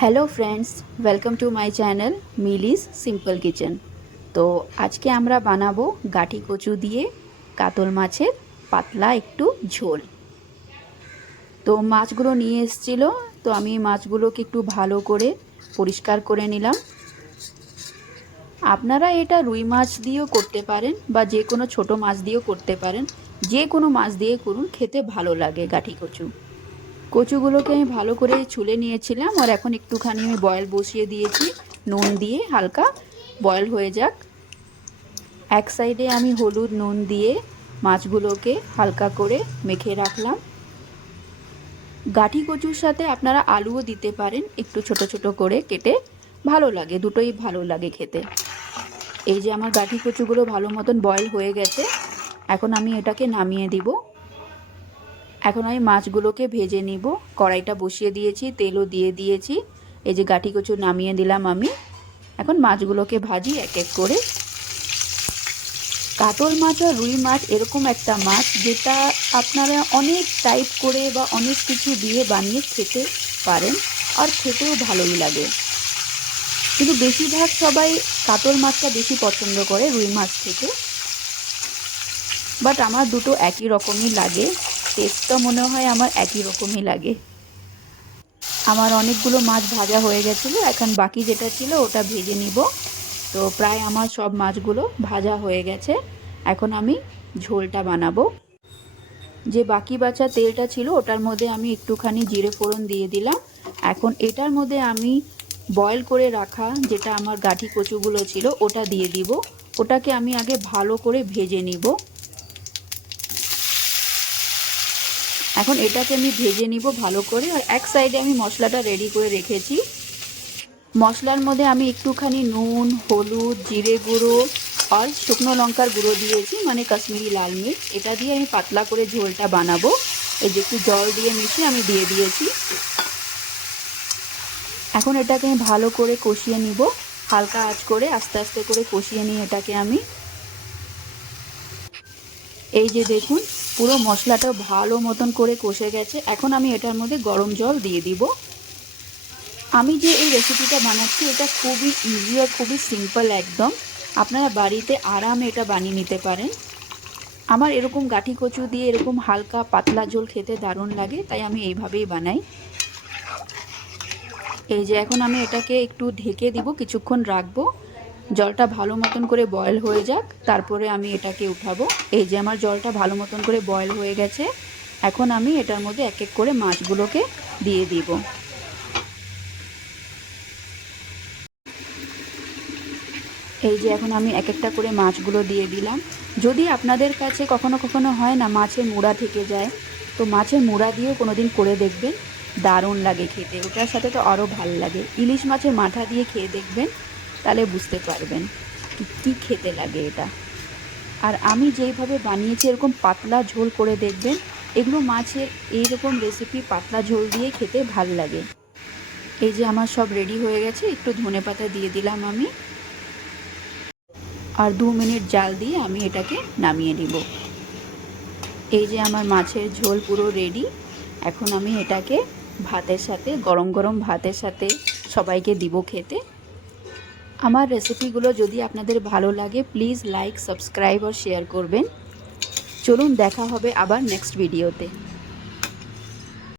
Hello friends, welcome to my channel মিলিস simple kitchen. তো আজকে আমরা বানাবো গাঠি কচু দিয়ে কাতল মাছের পাতলা একটু ঝোল। তো মাছগুলো নিয়ে এসেছিল, তো আমি মাছগুলোকে একটু ভালো করে পরিষ্কার করে নিলাম। আপনারা এটা রুই মাছ দিয়েও করতে পারেন বা যে কোনো ছোটো মাছ দিয়েও করতে পারেন। যে কোনো মাছ দিয়ে করুন, খেতে ভালো লাগে গাঠি কচু। কচুগুলোকে আমি ভালো করে ছুলে নিয়েছিলাম আর এখন একটুখানি আমি বয়েল বসিয়ে দিয়েছি নুন দিয়ে, হালকা বয়েল হয়ে যাক। এক সাইডে আমি হলুদ নুন দিয়ে মাছগুলোকে হালকা করে মেখে রাখলাম। গাঠি কচুর সাথে আপনারা আলুও দিতে পারেন, একটু ছোট ছোট করে কেটে, ভালো লাগে, দুটোই ভালো লাগে খেতে। এই যে আমার গাঠি কচুগুলো ভালো মতন বয়েল হয়ে গেছে, এখন আমি এটাকে নামিয়ে দিব। এখন আমি মাছগুলোকে ভেজে নিব। কড়াইটা বসিয়ে দিয়েছি, তেলও দিয়ে দিয়েছি। এই যে গাঠি কচু নামিয়ে দিলাম আমি। এখন মাছগুলোকে ভাজি এক এক করে। কাতল মাছ আর রুই মাছ এরকম একটা মাছ যেটা আপনারা অনেক টাইপ করে বা অনেক কিছু দিয়ে বানিয়ে খেতে পারেন আর খেতেও ভালোই লাগে। কিন্তু বেশিরভাগ সবাই কাতল মাছটা বেশি পছন্দ করে রুই মাছ থেকে, বাট আমার দুটো একই রকমই লাগে, টেস্টটা মনে হয় আমার একই রকমই লাগে। আমার অনেকগুলো মাছ ভাজা হয়ে গেছিলো, এখন বাকি যেটা ছিল ওটা ভেজে নিব। তো প্রায় আমার সব মাছগুলো ভাজা হয়ে গেছে, এখন আমি ঝোলটা বানাবো। যে বাকি বাঁচা তেলটা ছিল ওটার মধ্যে আমি একটুখানি জিরে ফোড়ন দিয়ে দিলাম। এখন এটার মধ্যে আমি বয়েল করে রাখা যেটা আমার গাঠি কচুগুলো ছিল ওটা দিয়ে দিব। ওটাকে আমি আগে ভালো করে ভেজে নিব। এখন এটাকে আমি ভেজে নিব ভালো করে। আর এক সাইডে আমি মশলাটা রেডি করে রেখেছি। মশলার মধ্যে আমি একটুখানি নুন, হলুদ, জিরে গুঁড়ো আর শুকনো লঙ্কার গুঁড়ো দিয়েছি, মানে কাশ্মীরি লাল মির্চ। এটা দিয়ে আমি পাতলা করে ঝোলটা বানাবো। এই যে একটু জল দিয়ে মিশিয়ে আমি দিয়ে দিয়েছি। এখন এটাকে আমি ভালো করে কষিয়ে নিব, হালকা আঁচ করে আস্তে আস্তে করে কষিয়ে নিই এটাকে আমি। এই যে দেখুন, পুরো মশলাটা ভালো মতন করে কষে গেছে। এখন আমি এটার মধ্যে গরম জল দিয়ে দিব। আমি যে এই রেসিপিটা বানাচ্ছি এটা খুবই ইজি আর খুবই সিম্পল একদম। আপনারা বাড়িতে আরামে এটা বানিয়ে নিতে পারেন। আমার এরকম গাঠি কচু দিয়ে এরকম হালকা পাতলা ঝোল খেতে দারুণ লাগে, তাই আমি এইভাবেই বানাই। এই যে এখন আমি এটাকে একটু ঢেকে দিব, কিছুক্ষণ রাখবো, জলটা ভালো মতন করে বয়েল হয়ে যাক, তারপরে আমি এটাকে উঠাবো। এই যে আমার জলটা ভালো মতন করে বয়েল হয়ে গেছে, এখন আমি এটার মধ্যে এক এক করে মাছগুলোকে দিয়ে দিব। এই যে এখন আমি এক একটা করে মাছগুলো দিয়ে দিলাম। যদি আপনাদের কাছে কখনো কখনো হয় না মাছের মুড়া থেকে যায়, তো মাছের মুড়া দিয়েও কোনো দিন করে দেখবেন, দারুণ লাগে খেতে। ওটার সাথে তো আরও ভালো লাগে। ইলিশ মাছের মাথা দিয়ে খেয়ে দেখবেন, তাহলে বুঝতে পারবেন কী খেতে লাগে এটা। আর আমি যেইভাবে বানিয়েছি এরকম পাতলা ঝোল করে দেখবেন, এগুলো মাছের এইরকম রেসিপি পাতলা ঝোল দিয়ে খেতে ভাল লাগে। এই যে আমার সব রেডি হয়ে গেছে, একটু ধনেপাতা দিয়ে দিলাম আমি, আর 2 মিনিট জাল দিয়ে আমি এটাকে নামিয়ে নিব। এই যে আমার মাছের ঝোল পুরো রেডি। এখন আমি এটাকে ভাতের সাথে, গরম গরম ভাতের সাথে সবাইকে দিব খেতে। আমার রেসিপিগুলো যদি আপনাদের ভালো লাগে প্লিজ লাইক, সাবস্ক্রাইব আর শেয়ার করবেন। চলুন দেখা হবে আবার নেক্সট ভিডিওতে।